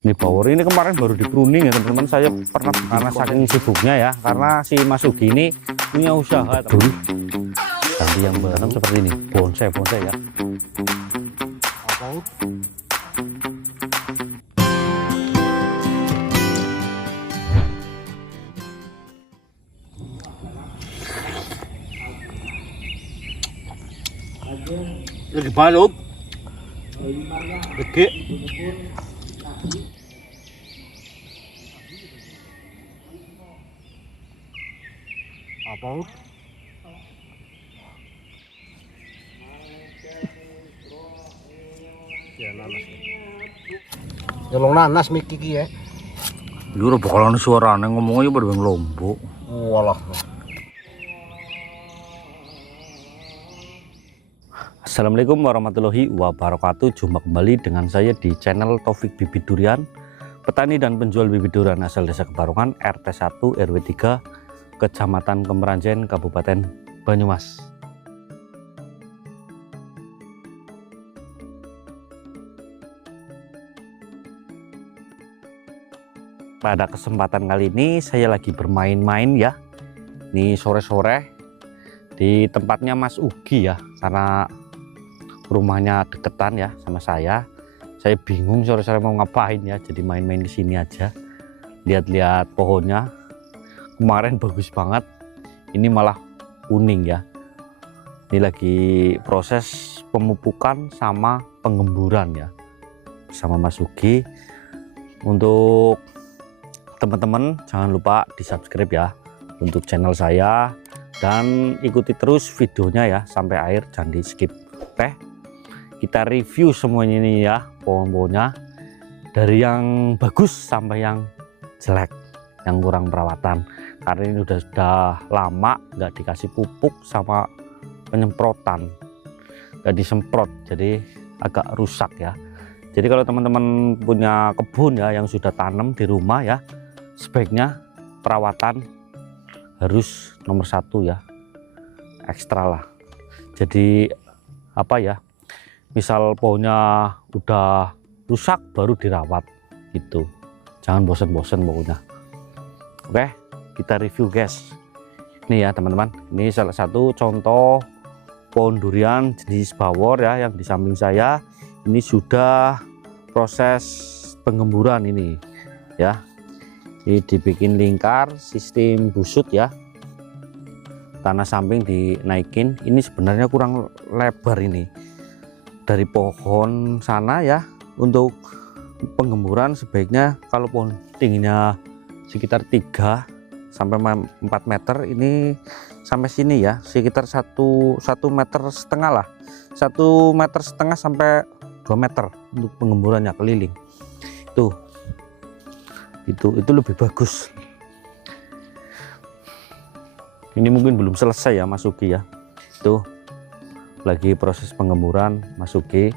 Ini bawor ini kemarin baru di pruning ya teman-teman. Saya pernah karena saking sibuknya ya, karena si Mas Ugi ini punya usaha dulu. Ganti yang bertanam seperti ini, bonsai ya. Lagi balok. Lagi. Apa? Ya nanas. Nyolong nanas miki iki ya. Lu bakalan suarane ngomongnya pada Lombok. Walah. Assalamualaikum warahmatullahi wabarakatuh. Jumpa kembali dengan saya di channel Taufik Bibit Durian, petani dan penjual bibit durian asal Desa Kebarongan, RT 1 RW 3, Kecamatan Kemeranjen, Kabupaten Banyumas. Pada kesempatan kali ini saya lagi bermain-main ya. Ini sore-sore di tempatnya Mas Ugi ya, karena rumahnya deketan ya sama saya. Saya bingung sore-sore mau ngapain ya, jadi main-main di sini aja. Lihat-lihat pohonnya. Kemarin bagus banget. Ini malah kuning ya. Ini lagi proses pemupukan sama pengemburan ya. Bersama Mas Ugi. Untuk teman-teman jangan lupa di-subscribe ya untuk channel saya, dan ikuti terus videonya ya sampai akhir, jangan di-skip. Oke, kita review semuanya ini ya, pohon-pohonnya dari yang bagus sampai yang jelek, yang kurang perawatan, karena ini sudah lama nggak dikasih pupuk sama penyemprotan, nggak disemprot, jadi agak rusak ya. Jadi kalau teman-teman punya kebun ya yang sudah tanam di rumah ya, sebaiknya perawatan harus nomor 1 ya, ekstra lah. Jadi apa ya, misal pohonnya udah rusak baru dirawat gitu, jangan bosan-bosan pokoknya. Oke, kita review guys. Ini ya teman-teman, ini salah satu contoh pohon durian jenis bawor ya, yang di samping saya ini sudah proses pengemburan ini ya. Ini dibikin lingkar sistem busut ya, tanah samping dinaikin. Ini sebenarnya kurang lebar ini dari pohon sana ya. Untuk pengemburan sebaiknya kalau pohon tingginya sekitar 3 sampai 4 meter, ini sampai sini ya sekitar 1,5 meter lah, 1,5 meter sampai 2 meter untuk pengemburannya keliling. Itu lebih bagus. Ini mungkin belum selesai ya Mas Ugi ya, itu lagi proses pengemburan Mas Ugi.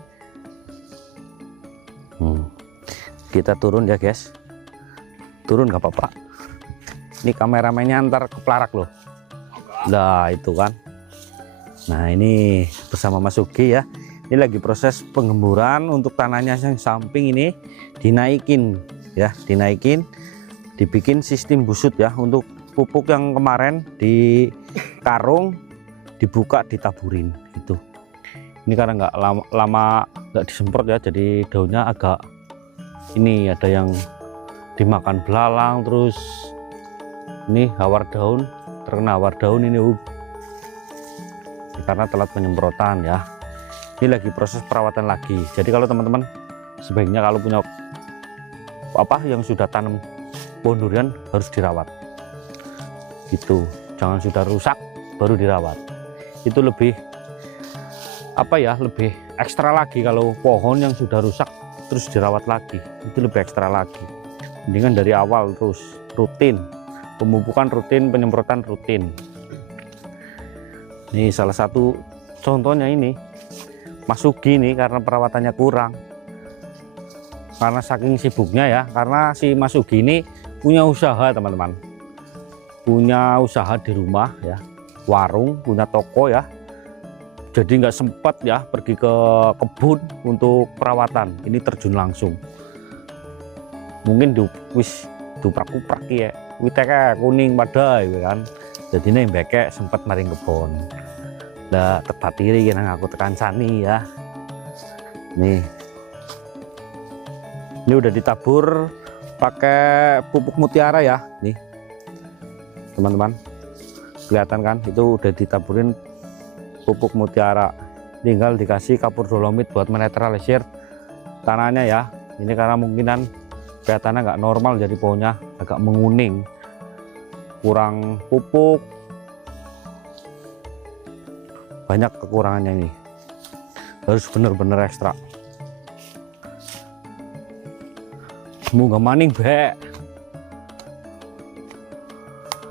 Kita turun ya guys, turun nggak apa-apa. Ini kameramennya antar kepelarak loh. Nah itu kan, nah ini bersama Mas Ugi ya, ini lagi proses pengemburan untuk tanahnya yang samping ini dinaikin ya, dinaikin, dibikin sistem busut ya. Untuk pupuk yang kemarin di karung dibuka ditaburin gitu. Ini karena nggak lama nggak disemprot ya, jadi daunnya agak ini, ada yang dimakan belalang, terus ini hawar daun, terkena hawar daun ini karena telat penyemprotan ya. Ini lagi proses perawatan lagi. Jadi kalau teman-teman sebaiknya kalau punya apa yang sudah tanam pohon durian harus dirawat gitu, jangan sudah rusak baru dirawat. Itu lebih apa ya, lebih ekstra lagi. Kalau pohon yang sudah rusak terus dirawat lagi, itu lebih ekstra lagi. Mendingan dari awal terus rutin pemupukan, rutin penyemprotan, rutin. Ini salah satu contohnya ini Mas Ugi ini, karena perawatannya kurang karena saking sibuknya ya. Karena si Mas Ugi ini punya usaha teman-teman, punya usaha di rumah ya, warung, punya toko ya. Jadi nggak sempat ya pergi ke kebun untuk perawatan, ini terjun langsung. mungkin wis duprak-kuprak ya witeke kuning pada ya kan, jadi nih bekek sempat maring kebon lah tepat iri yang aku tekan sani ya. Nih ini udah ditabur pakai pupuk mutiara ya, nih teman-teman kelihatan kan, itu udah ditaburin pupuk mutiara, tinggal dikasih kapur dolomit buat menetralisir tanahnya ya. Ini karena mungkinan kelihatannya nggak normal, jadi pohonnya agak menguning, kurang pupuk, banyak kekurangannya ini, harus bener-bener ekstra. Munggah maning bek.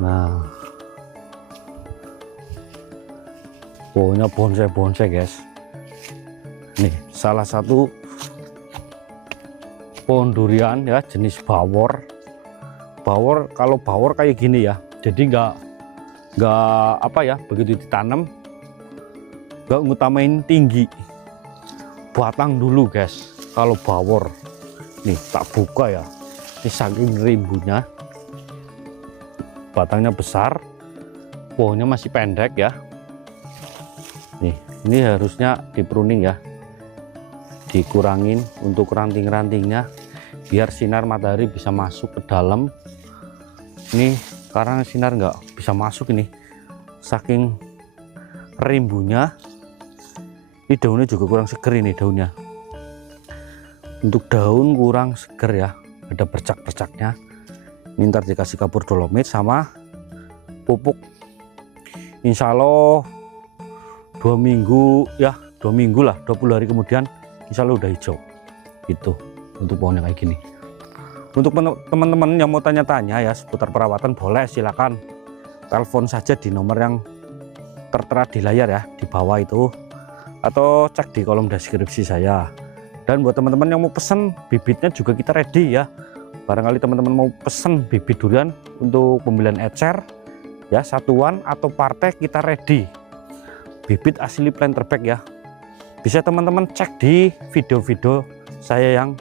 Nah, pohonnya bonsai guys. Nih salah satu pohon durian ya, jenis bawor. Kalau bawor kayak gini ya, jadi nggak apa ya, begitu ditanam nggak ngutamain tinggi, batang dulu guys. Kalau bawor nih tak buka ya, ini saking rimbunya, batangnya besar, pohonnya masih pendek ya. Nih ini harusnya di pruning ya, dikurangin untuk ranting-rantingnya biar sinar matahari bisa masuk ke dalam. Ini karena sinar nggak bisa masuk, ini saking rimbunya. Ini daunnya juga kurang seger, ini daunnya untuk daun kurang seger ya, ada bercak-bercaknya. Ini ntar dikasih kapur dolomit sama pupuk, insya Allah 2 minggu ya, 2 minggu lah, 20 hari kemudian insya Allah udah hijau gitu untuk pohonnya kayak gini. Untuk teman-teman yang mau tanya-tanya ya seputar perawatan, boleh silakan telepon saja di nomor yang tertera di layar ya, di bawah itu, atau cek di kolom deskripsi saya. Dan buat teman-teman yang mau pesen bibitnya juga kita ready ya, barangkali teman-teman mau pesen bibit durian untuk pembelian ecer ya, satuan atau partai, kita ready. Bibit asli planterback ya, bisa teman-teman cek di video-video saya yang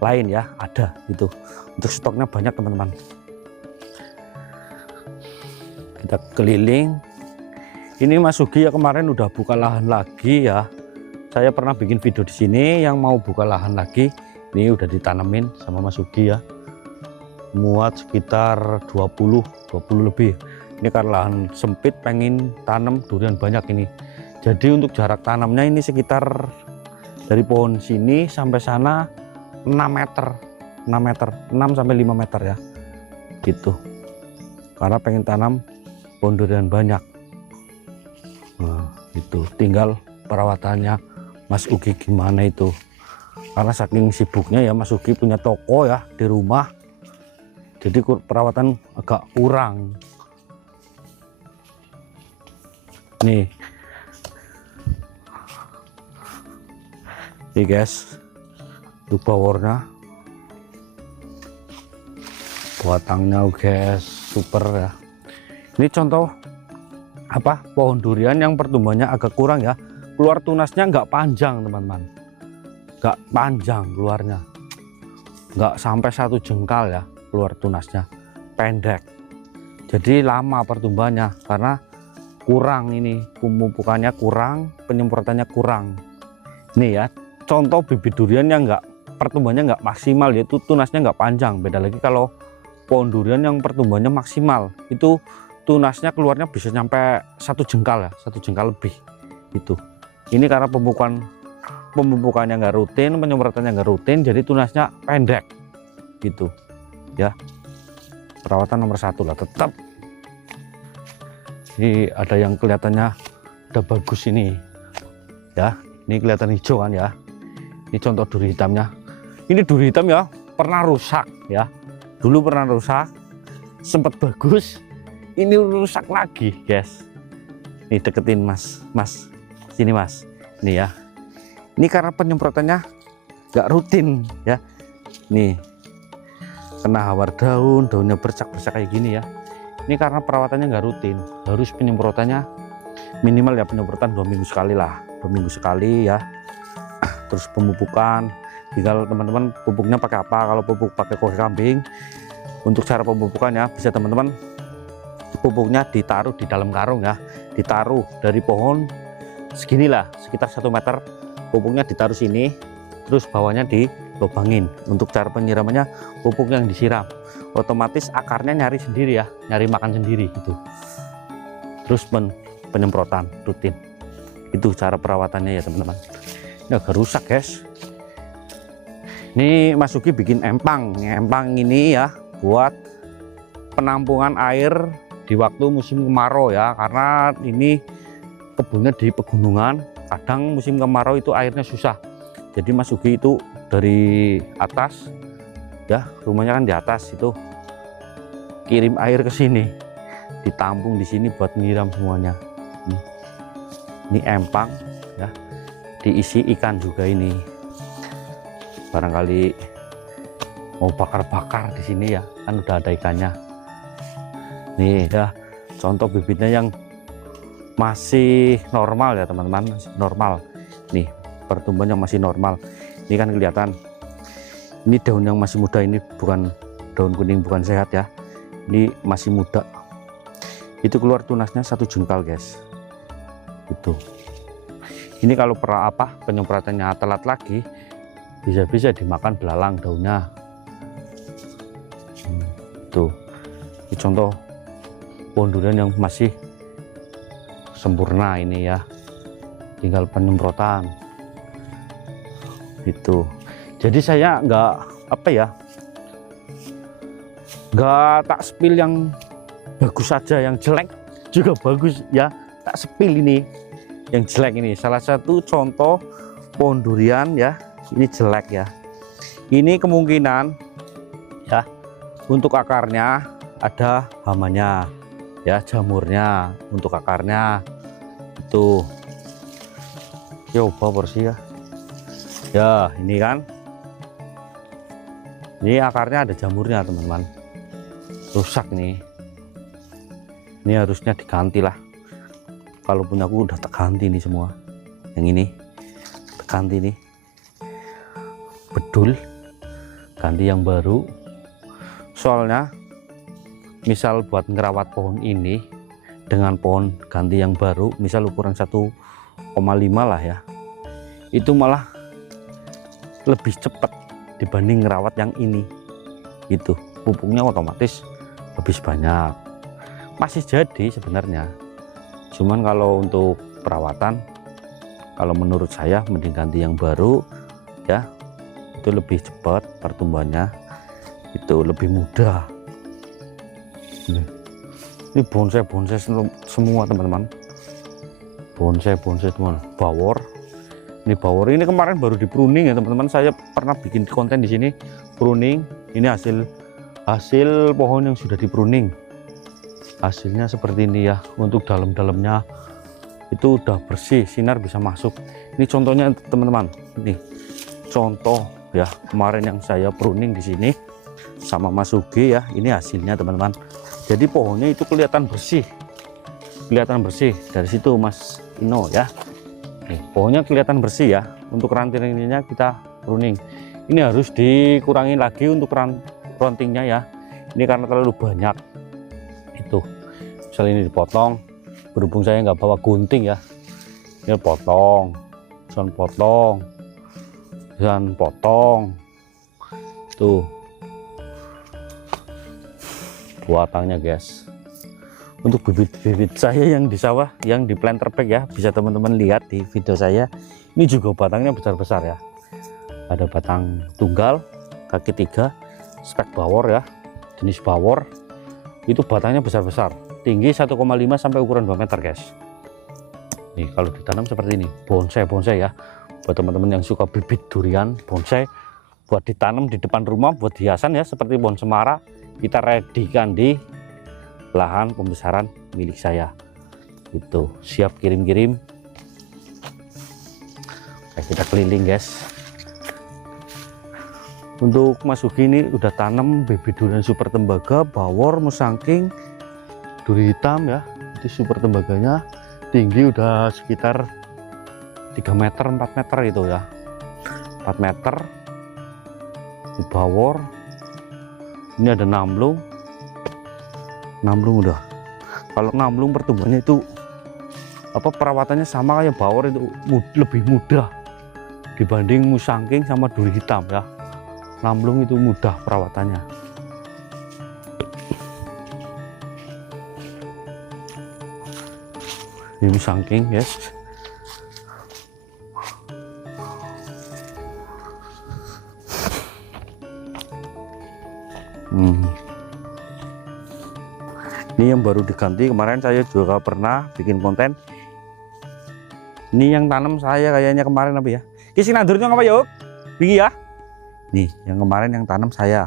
lain ya, ada itu untuk stoknya banyak teman-teman. Kita keliling. Ini Mas Sugi ya kemarin udah buka lahan lagi ya, saya pernah bikin video di sini, yang mau buka lahan lagi ini udah ditanemin sama Mas Sugi ya, muat sekitar 20 lebih. Ini karena lahan sempit, pengen tanam durian banyak ini, jadi untuk jarak tanamnya ini sekitar dari pohon sini sampai sana 6 meter, 6 sampai 5 meter ya gitu, karena pengen tanam pohon durian banyak. Nah itu tinggal perawatannya Mas Ugi gimana itu, karena saking sibuknya ya Mas Ugi punya toko ya di rumah, jadi perawatan agak kurang. Nih guys, untuk bawornya, batangnya guys super ya. Ini contoh apa, pohon durian yang pertumbuhannya agak kurang ya, keluar tunasnya nggak panjang teman-teman, nggak panjang keluarnya, nggak sampai 1 jengkal ya keluar tunasnya, pendek, jadi lama pertumbuhannya karena kurang, ini pemupukannya kurang, penyemprotannya kurang. Ini ya contoh bibit durian yang nggak, pertumbuhannya nggak maksimal, yaitu tunasnya nggak panjang. Beda lagi kalau pohon durian yang pertumbuhannya maksimal, itu tunasnya keluarnya bisa sampai 1 jengkal ya, 1 jengkal lebih itu. Ini karena pemupukannya nggak rutin, penyemprotannya nggak rutin, jadi tunasnya pendek gitu ya. Perawatan nomor 1 lah tetap. Ini ada yang kelihatannya udah bagus ini ya, ini kelihatan hijau kan ya. Ini contoh duri hitamnya. Ini duri hitam ya, pernah rusak ya, dulu pernah rusak, sempat bagus, ini rusak lagi guys. Ini deketin mas, sini mas, ini ya, ini karena penyemprotannya nggak rutin ya. Nih kena hawar daun, daunnya bercak-bercak kayak gini ya. Ini karena perawatannya nggak rutin, harus penyemprotannya minimal ya, penyemprotan 2 minggu sekali lah, 2 minggu sekali ya. Terus pemupukan tinggal teman-teman pupuknya pakai apa. Kalau pupuk pakai koke kambing, untuk cara pemupukannya bisa teman-teman pupuknya ditaruh di dalam karung ya, ditaruh dari pohon seginilah sekitar 1 meter, pupuknya ditaruh sini, terus bawahnya dilubangin. Untuk cara penyiramannya, pupuk yang disiram otomatis akarnya nyari sendiri ya, nyari makan sendiri gitu. Terus penyemprotan rutin, itu cara perawatannya ya teman-teman. Ini agak rusak guys. Ini Mas Ugi bikin empang ini ya buat penampungan air di waktu musim kemarau ya, karena ini kebunnya di pegunungan, kadang musim kemarau itu airnya susah. Jadi Mas Ugi itu dari atas ya, rumahnya kan di atas itu, kirim air ke sini, ditampung di sini buat nyiram semuanya. Ini empang ya, diisi ikan juga ini. Barangkali mau bakar-bakar di sini ya, kan udah ada ikannya. Nih ya, contoh bibitnya yang masih normal ya teman-teman, normal. Nih pertumbuhannya masih normal. Ini kan kelihatan, ini daun yang masih muda, ini bukan daun kuning, bukan sehat ya, ini masih muda. Itu keluar tunasnya 1 jengkal guys. Itu ini kalau penyemprotannya telat lagi, bisa-bisa dimakan belalang daunnya. Tuh, ini contoh pohon durian yang masih sempurna ini ya, tinggal penyemprotan itu. Jadi saya nggak tak spill yang bagus saja, yang jelek juga bagus ya, tak spill ini yang jelek. Ini salah satu contoh pohon durian ya, ini jelek ya. Ini kemungkinan ya, untuk akarnya ada hamanya ya, jamurnya untuk akarnya itu. Coba bersih ya. Ya ini kan, ini akarnya ada jamurnya teman-teman, rusak nih. Ini harusnya diganti lah. Kalau punya aku udah tak ganti nih semua. Yang ini tak ganti nih, bedul, ganti yang baru. Soalnya misal buat ngerawat pohon ini dengan pohon ganti yang baru, misal ukuran 1,5 lah ya, itu malah lebih cepat dibanding ngerawat yang ini. Itu pupuknya otomatis habis banyak. Masih jadi sebenarnya, cuman kalau untuk perawatan, kalau menurut saya mending ganti yang baru ya, itu lebih cepat pertumbuhannya, itu lebih mudah. Ini bonsai semua teman-teman, bonsai teman. Bawor, ini bawor ini kemarin baru di pruning ya teman-teman. Saya pernah bikin konten di sini pruning. Ini hasil pohon yang sudah di pruning, hasilnya seperti ini ya. Untuk dalam-dalamnya itu udah bersih, sinar bisa masuk. Ini contohnya teman-teman, ini contoh ya, kemarin yang saya pruning di sini sama Mas Ugi ya. Ini hasilnya teman-teman. Jadi pohonnya itu kelihatan bersih dari situ Mas Ino ya. Nih, pohonnya kelihatan bersih ya. Untuk ranting-rantingnya kita pruning. Ini harus dikurangi lagi untuk rantingnya ya. Ini karena terlalu banyak. Itu misalnya ini dipotong, berhubung saya nggak bawa gunting ya, ini potong, dan potong tuh batangnya guys. Untuk bibit-bibit saya yang di sawah, yang di planter bag ya, bisa teman-teman lihat di video saya. Ini juga batangnya besar-besar ya, ada batang tunggal kaki 3 spek bawor ya, jenis bawor. Itu batangnya besar-besar, tinggi 1,5 sampai ukuran 2 meter guys. Nih kalau ditanam seperti ini, bonsai ya, buat teman-teman yang suka bibit durian, bonsai buat ditanam di depan rumah, buat hiasan ya, seperti pohon cemara. Kita readykan di lahan pembesaran milik saya, itu siap kirim-kirim. Kita keliling guys. Untuk Mas Ugi ini udah tanam bibit durian super tembaga, bawor, musangking, duri hitam ya. Itu super tembaganya tinggi udah sekitar 3 meter 4 meter itu ya, 4 meter Ini bawor, ini ada namblung udah. Kalau namblung pertumbuhannya itu perawatannya sama kayak bawor, itu lebih mudah dibanding musangking sama duri hitam ya. Namblung itu mudah perawatannya. Ini musangking guys. Ini yang baru diganti, kemarin saya juga pernah bikin konten. Ini yang tanam saya kayaknya kemarin apa ya? Kisi nandurnya apa yuk? Bigi ya? Nih yang kemarin yang tanam saya.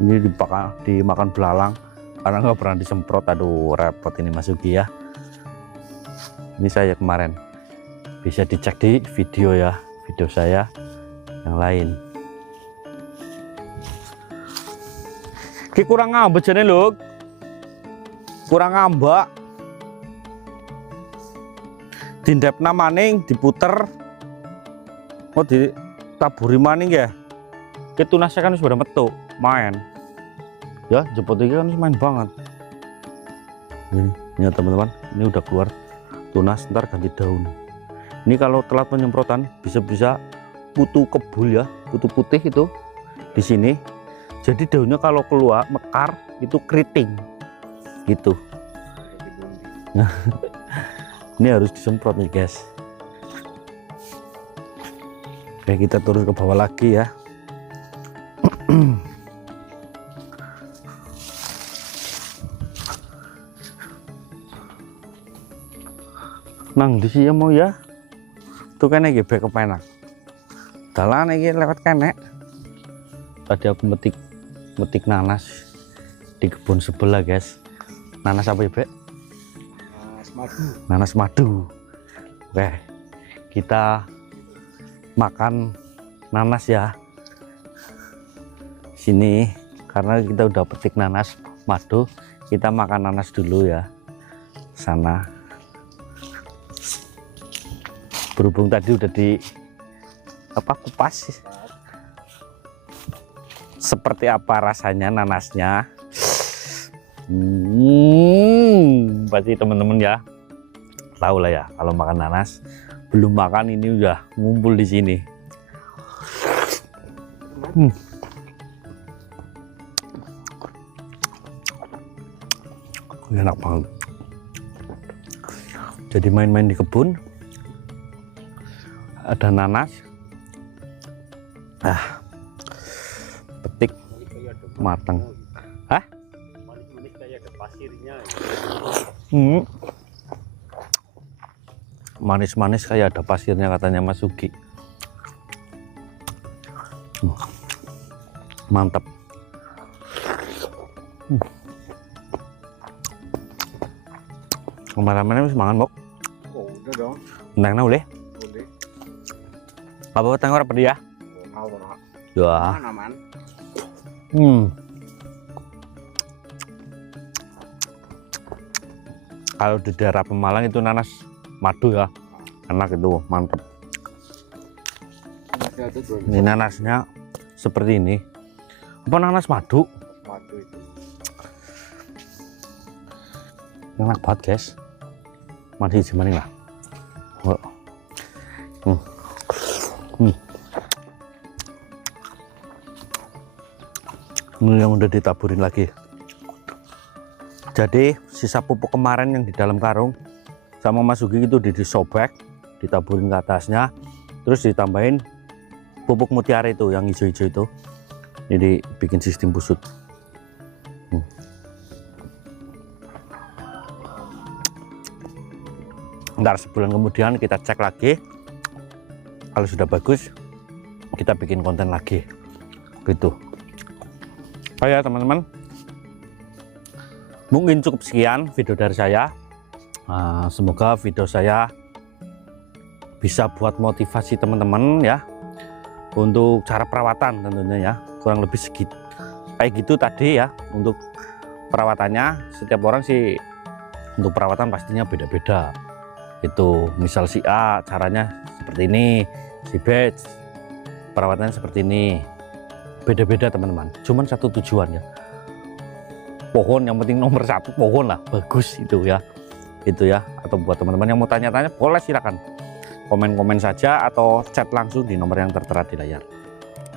Ini dimakan belalang karena nggak pernah disemprot. Aduh repot ini Mas Ugi ya. Ini saya kemarin, bisa dicek di video ya, video saya yang lain. Ki kurang ngambek jane lho. Kurang ngambak. Dindepna maning diputer. Oh ditaburi maning ya. Ki tunasnya kan sudah metu, main. Ya, jemput iki kan main banget. Ini ya teman-teman, ini udah keluar tunas, ntar ganti daun. Ini kalau telat penyemprotan bisa-bisa putu kebul ya, putu putih itu di sini. Jadi daunnya kalau keluar mekar itu keriting gitu. Ini harus disemprot nih guys. Oke, kita turun ke bawah lagi ya. Nang di sini mau ya. Tuh kan lagi bek kepenak. Dalan lagi lewat kenek. Tadi aku metik nanas di kebun sebelah guys. Nanas apa ya, Bek? Nanas madu. Nanas madu. Oke, kita makan nanas ya. Sini karena kita udah petik nanas madu, kita makan nanas dulu ya. Sana. Berhubung tadi udah di kupas. Seperti apa rasanya nanasnya? Pasti teman-teman ya tahu lah ya, kalau makan nanas. Belum makan ini udah ngumpul di sini. Enak banget. Jadi main-main di kebun, ada nanas. Petik matang. Hah? Manis-manis kayak ada pasirnya. Manis-manis kayak ada pasirnya katanya Mas Sugi. Mantap. Kemana-mana harus makan, Bok. Oh, udah dong. Nang boleh? Boleh. Apa tengok apa dia? Tahu lah. Ya. Mana man? Kalau di daerah Pemalang itu nanas madu ya, enak itu, mantap. Ini nanasnya seperti ini. Apa nanas madu? Madu itu. Enak banget guys. Mari gimana lah. Ini yang udah ditaburin lagi. Jadi sisa pupuk kemarin yang di dalam karung sama Mas Sugi itu disobek, ditaburin ke atasnya, terus ditambahin pupuk mutiara itu yang hijau-hijau itu. Jadi bikin sistem busut. Ntar sebulan kemudian kita cek lagi. Kalau sudah bagus, kita bikin konten lagi. Gitu. Oh ya teman-teman, mungkin cukup sekian video dari saya. Semoga video saya bisa buat motivasi teman-teman ya, untuk cara perawatan tentunya ya, kurang lebih segitu kayak gitu tadi ya. Untuk perawatannya setiap orang sih untuk perawatan pastinya beda-beda. Itu misal si A caranya seperti ini, si B perawatannya seperti ini. Beda-beda teman-teman, cuman satu tujuan ya, pohon yang penting nomor satu pohon lah, bagus itu ya. Atau buat teman-teman yang mau tanya-tanya boleh silakan komen-komen saja atau chat langsung di nomor yang tertera di layar.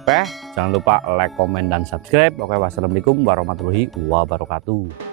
Oke, jangan lupa like, komen, dan subscribe. Oke, wassalamualaikum warahmatullahi wabarakatuh.